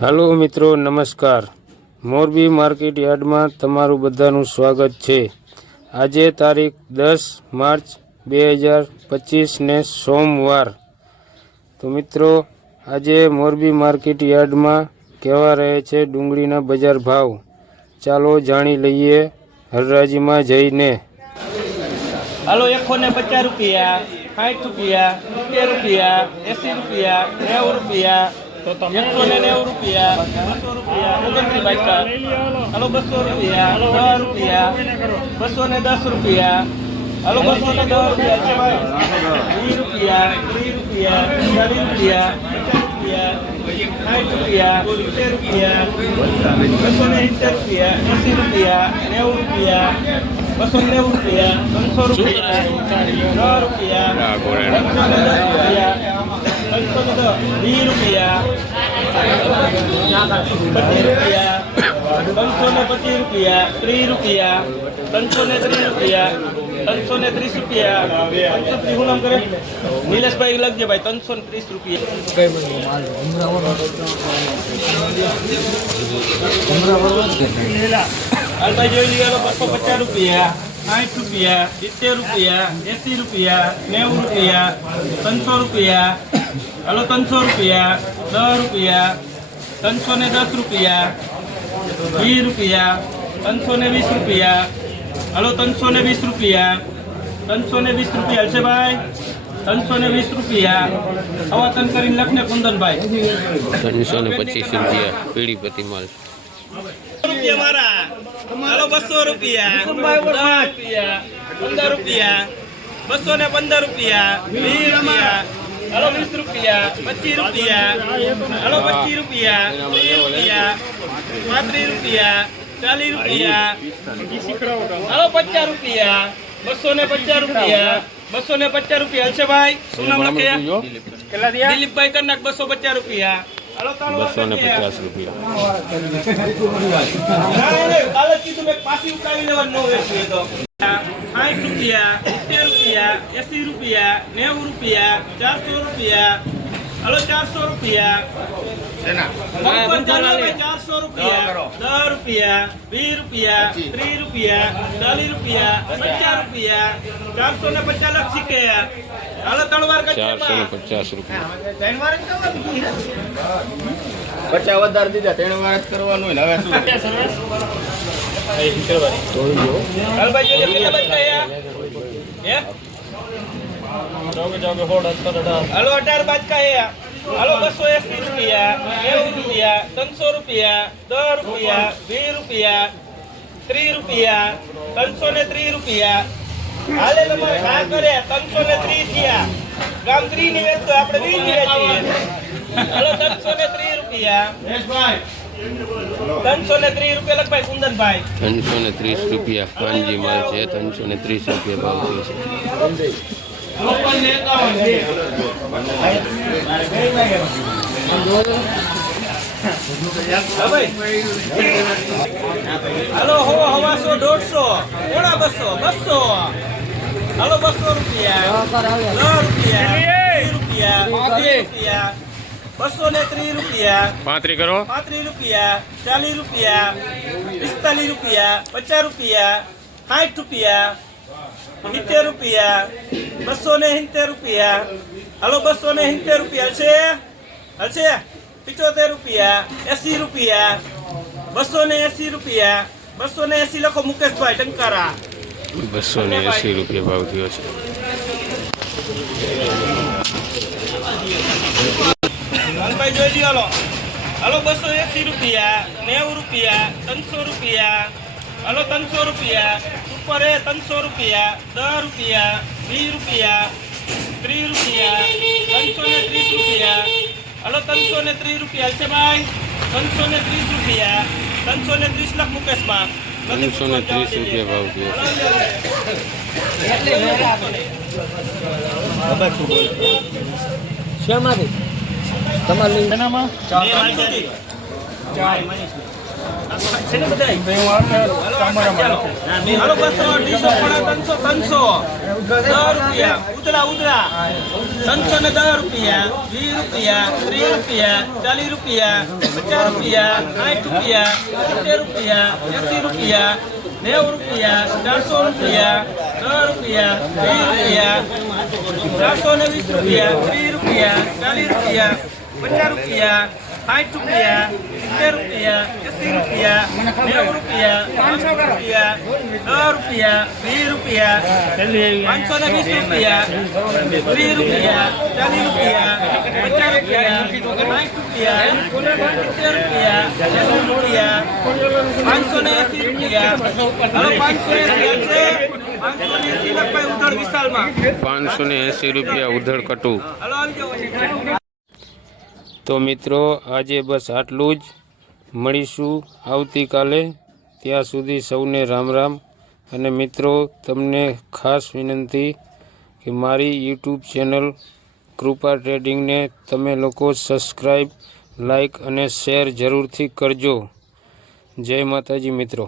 Hello मित्रों नमस्कार। Morbi market yard में तमारू बधानु स्वागत है। आजे तारीख 10 मार्च 2025 ने सोमवार। तो मित्रों आजे मोरबी मार्केट यार्ड में केवा रहे छे डूंगळीना बजार भाव, चालो जाणी लईए हरराजी में जईने। हालो 150 रुपया, 60 रुपया, 70 रुपया, 80 रुपया, 90 रुपया, 190 रुपया, 200 रुपया, 29 बाइका। हालो 200 रुपया, 10 रुपया, 210 रुपया, हालो 210 रुपया, 20 रुपया, 30 रुपया, 40 रुपया, 50 रुपया, 60 रुपया, 70 रुपया, 270 रुपया, 80 रुपया, 90 रुपया, 290 रुपया, 300 रुपया, 10 रुपया, 310 रुपया, 20 रुपया, 25 रुपया, 325 रुपया, 30 रुपया, 330 रुपया, 330 रुपया, 330 હું નામ કરે નિલેશભાઈ લખજે ભાઈ 330 રૂપિયા। હાલભાઈ જોઈ લીધો 250 રૂપિયા, 60 રૂપિયા, 70 રૂપિયા, 80 રૂપિયા, 90 રૂપિયા, 300 રૂપિયા, હાલો 300 રૂપિયા, 10 રૂપિયા, 310 રૂપિયા, 20 રૂપિયા, 320 રૂપિયા, હાલો 320 રૂપિયા, 320 રૂપિયા છે ભાઈ, 320 રૂપિયા। આવા તન કરીને લખને કુંદનભાઈ 325 रुपया पीढ़ीपति माल रुपया मारा। हालो 200 रुपया, 10 रुपया, 15 रुपया, 215 रुपया, 20 रुपया, हालो 20 रुपया, 25 रुपया, हालो 25 रुपया, 30 रुपया, 35 रुपया, 40 रुपया, हालो 50 रुपया, 250 रुपया, 250 रुपया છે ભાઈ। શું નામ લખે? દિલીપભાઈ કરનાક 250 रुपया। હાલો 250 रुपया કાલે કીધું મેં પાછી ઉતારી લેવાનું ન હોય છે તો 60 रुपया, 70 रुपया, 80 रुपया, 90 रुपया, 400 रुपया, હાલો 400 रुपया, 400 रुपया, 10 रुपया, 20 रुपया, 30 रुपया, 40 रुपया, 50 रुपया, 450 લખ શીખે। હાલો 3 વાર કરજે 450 रुपया 50 વધારે દીધા 3 વાર જ કરવાનું હોય ને હવે શું હાલ ભાઈ જોઈએ કેટલા બચકા હે જોગે હોડ હાલો 18 બચકા હે। હાલો 280 रुपया, 90 रुपया, 300 रुपया, 10 रुपया, 20 रुपया, 30 रुपया, 330 रुपया। हाले તમારે કા કરે 330 થયા ગામ 3 ની વેચ તો આપણે 20 ની વેચીએ। હાલો 330 रुपया યશભાઈ 330 रुपया લખ ભાઈ કુંદનભાઈ 330 रुपया कांजी माल है। 330 रुपया भाव थयो छे। હાલો હવા 100 150 કોણા 200 200 હાલો 200 रुपया, 10 रुपया, 20 रुपया, 30 रुपया, 230 रुपया, 35 करो 35 रुपया, 40 रुपया, 45 रुपया, 50 रुपया, 60 रुपया, 70 रुपया, 270 रुपया, हालो 270 रुपया છે હશે 75 रुपया, 80 रुपया, 280 रुपया, 280 લખો મુકેશભાઈ ટંકારા 280 रुपया भाव थयो छे। ભાઈ જોઈ લ્યો હાલો હાલો 280 रुपया, 90 रुपया, 300 रुपया, હાલો 300 रुपया ઉપર હે 300 रुपया, 10 रुपया, 20 रुपया, 30 रुपया, 330 रुपया, હાલો 330 रुपया છે ભાઈ 330 रुपया, 330 લાખ મુકેશમાં 330 रुपया भाव थयो छे। શેમાંથી તમારી એનામાં છે ને બધાય? હાલો 200, 250, 300, 10 રૂપિયા. ઉતરા 310 રૂપિયા, 20 રૂપિયા, 30 રૂપિયા, 40 રૂપિયા, 50 રૂપિયા, 60 રૂપિયા, 70 રૂપિયા, 80 રૂપિયા, 90 રૂપિયા, 400 રૂપિયા, 10 રૂપિયા, 20 રૂપિયા, 420 રૂપિયા, 30 રૂપિયા, 40 રૂપિયા, 50 રૂપિયા, 60 રૂપિયા, 70 રૂપિયા, 80 રૂપિયા, 90 રૂપિયા, 500 રૂપિયા, 10 રૂપિયા, 20 રૂપિયા, 520 રૂપિયા, 30 રૂપિયા, 40 રૂપિયા, 50 રૂપિયા, 60 રૂપિયા, 70 રૂપિયા, 80 રૂપિયા, 580 રૂપિયા. હાલો 580 લખભાઈ ઉધડ વિશાલમાં. 580 રૂપિયા ઉધડ કટુ. હાલો આવી જાઓ. તો મિત્રો આજે બસ આટલું જ. મળીશું આવતીકાલે. ત્યાં સુધી સૌને રામ રામ. અને મિત્રો તમને ખાસ વિનંતી કે મારી યુટ્યુબ ચેનલ કૃપા ટ્રેડિંગને તમે લોકો સબસ્ક્રાઈબ, લાઈક અને શેર જરૂરથી કરજો. જય માતાજી મિત્રો.